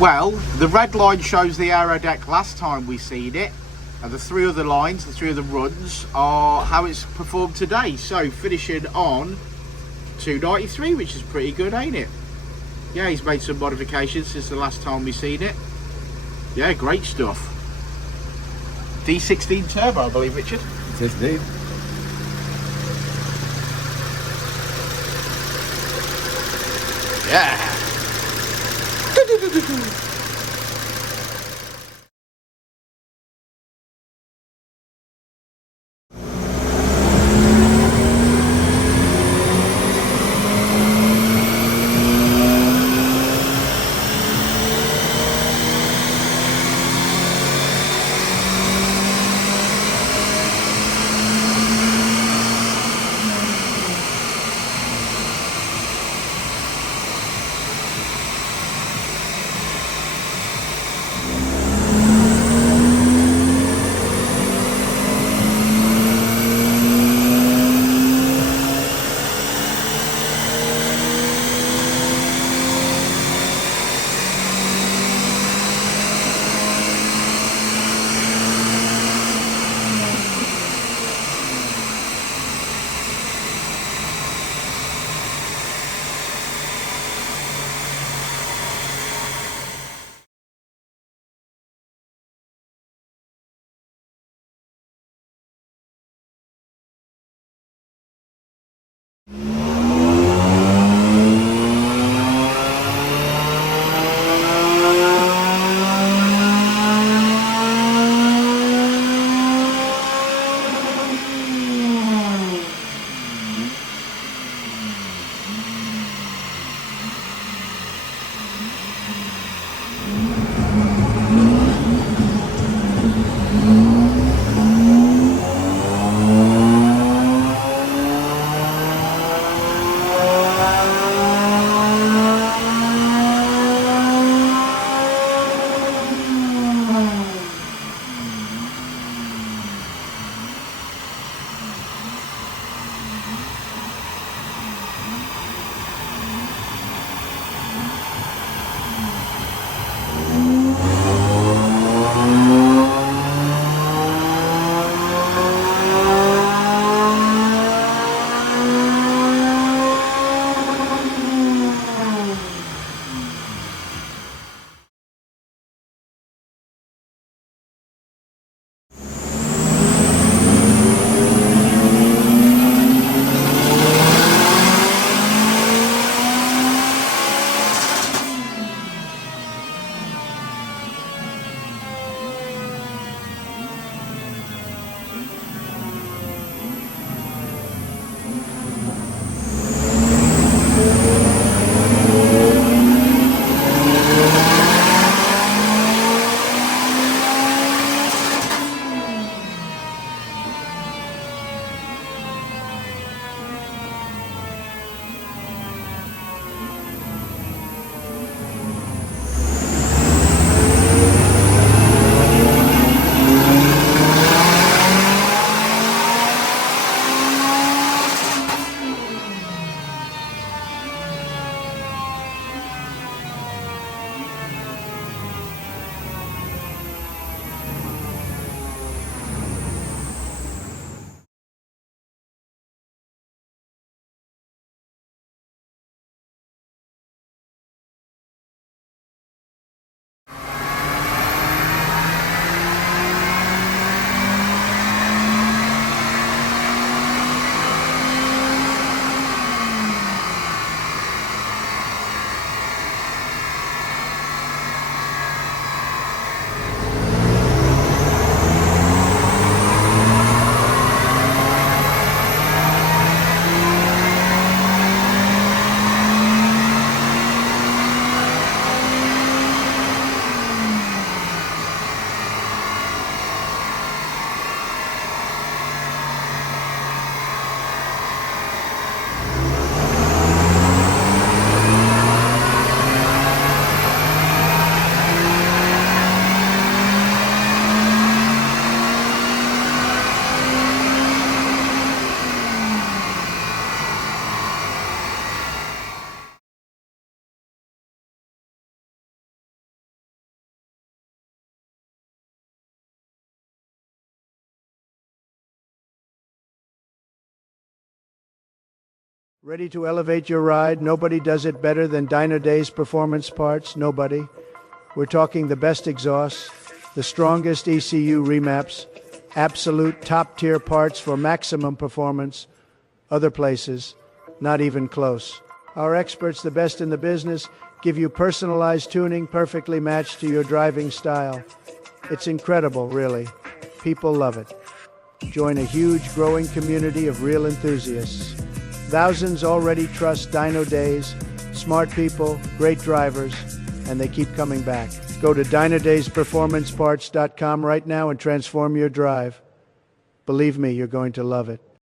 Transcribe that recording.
Well, the red line shows the aero deck last time we seen it, and the three other lines, the three other runs, are how it's performed today. So finishing on 293, which is pretty good, ain't it? Yeah, he's made some modifications since the last time we seen it. Yeah, great stuff. D16 turbo, I believe, Richard. It is indeed. Yeah. Ready to elevate your ride? Nobody does it better than Dynodaze Performance Parts. Nobody. We're talking the best exhausts, the strongest ECU remaps, absolute top-tier parts for maximum performance. Other places, not even close. Our experts, the best in the business, give you personalized tuning perfectly matched to your driving style. It's incredible, really. People love it. Join a huge, growing community of real enthusiasts. Thousands already trust Dynodaze. Smart people, great drivers, and they keep coming back. Go to DynodazePerformanceParts.com right now and transform your drive. Believe me, you're going to love it.